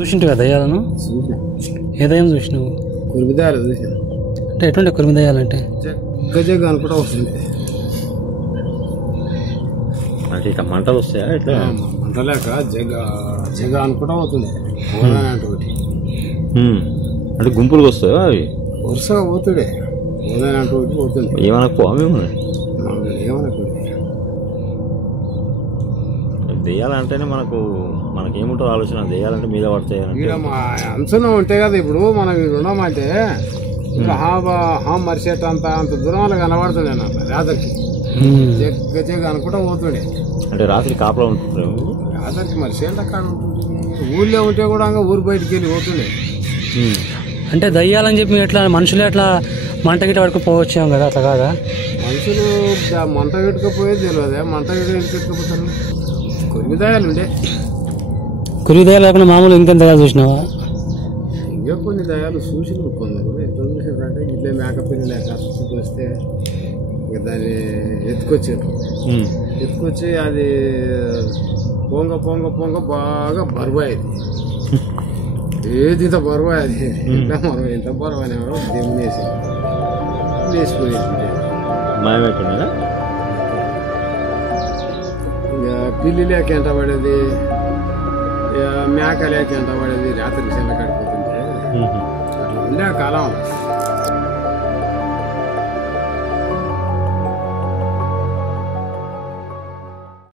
చూసింటివా దయ్యాలను? ఏ దయ్యం చూసినావు? కురిమిదయాలు చూసాను. అంటే ఎటువంటి కురిమి దయ్యాలంటే? జగ్గ అనుకుంటా వస్తుంది. అంటే ఇట్లా మంటలు వస్తాయా? ఇట్లా మంటలేక జగ అనుకుంటా అవుతుంది. అంటే గుంపులు వస్తాయా అవి? వరుసగా పోతుడే అంటూ పోతుంది. ఏమనకు అవేమో ఏమనకు దెయ్యాలంటేనే మనకేముంటో ఆలోచన. దెయ్యాలంటే మీద పడతాయి అంచనా ఉంటాయి కదా. ఇప్పుడు మనం ఉన్నామంటే ఇంకా మరిసేట అంత దూరం వాళ్ళకి కనబడుతుండే నాకు రాత్రికి. జగ్గ అనుకుంటా పోతుండే. అంటే రాత్రి కాపలా ఉంటుంటారు రాత్రికి మరిసేట అక్కడ ఉంటుంది. ఊళ్ళో ఉంటే కూడా ఊరు బయటికి వెళ్ళి పోతుండే. అంటే దయ్యాలని చెప్పి ఎట్లా మనుషులు ఎట్లా మంట గిట్ట పడుకుపోవచ్చాం కదా, అట్లా కాదా? మనుషులు మంట పెట్టుకపోయేది తెలియదు. మంట పెట్టుకపోతారు. కొన్ని దయాలు ఉండే. కురి దయాలు కాకుండా మామూలు ఇంకెంత దయాలు చూసినావా? ఇంకా కొన్ని దయాలు చూసి కొందరు ఎట్లా చూసారంటే ఇట్లే మేకపిల్లి లేక వస్తే దాన్ని ఎత్తుకొచ్చి అది పొంగ పొంగ పొంగ బాగా బరువు అయింది. ఏది ఇంత బరువు అది ఇంత బరువు అనేవారు దిమ్మేసి లేచిపోయింది. ఇక పిల్లి లేక ఎంట పడేది, మేక లేక ఎంట పడేది. రాత్రికి చెల్ల కడిపోతుంటే అట్లా ఉండే కాలం.